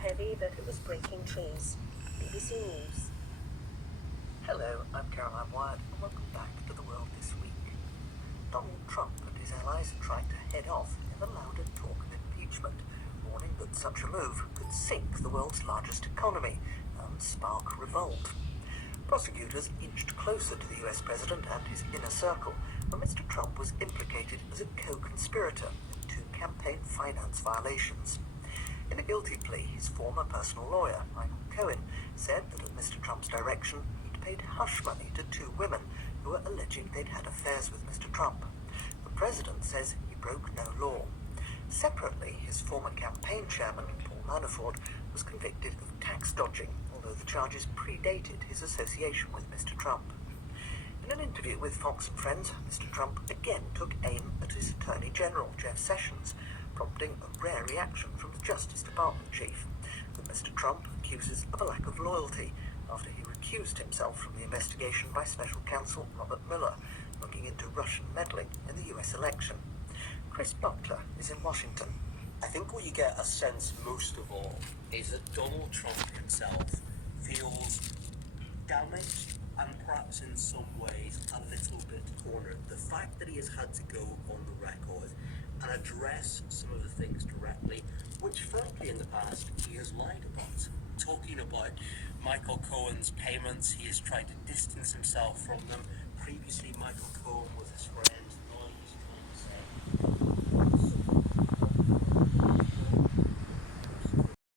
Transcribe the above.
heavy that it was breaking trees. BBC News. Hello, I'm Caroline Wyatt, and welcome back to The World This Week. Donald Trump and his allies are trying to head off in the louder talk of impeachment, warning that such a move could sink the world's largest economy and spark revolt. Prosecutors inched closer to the US president and his inner circle when Mr. Trump was implicated as a co-conspirator in 2 campaign finance violations. In a guilty plea, his former personal lawyer, Michael Cohen, said that at Mr. Trump's direction, he'd paid hush money to 2 women who were alleging they'd had affairs with Mr. Trump. The president says he broke no law. Separately, his former campaign chairman, Paul Manafort, was convicted of tax dodging, although the charges predated his association with Mr. Trump. In an interview with Fox and Friends, Mr. Trump again took aim at his Attorney General, Jeff Sessions, prompting a rare reaction from the Justice Department chief, that Mr. Trump accuses of a lack of loyalty after he recused himself from the investigation by Special Counsel Robert Mueller, looking into Russian meddling in the US election. Chris Buckler is in Washington. I think what you get a sense most of all is that Donald Trump himself feels damaged and perhaps in some ways a little bit cornered. The fact that he has had to go on the record and address some of the things directly, which frankly in the past he has lied about. Talking about Michael Cohen's payments, he has tried to distance himself from them. Previously, Michael Cohen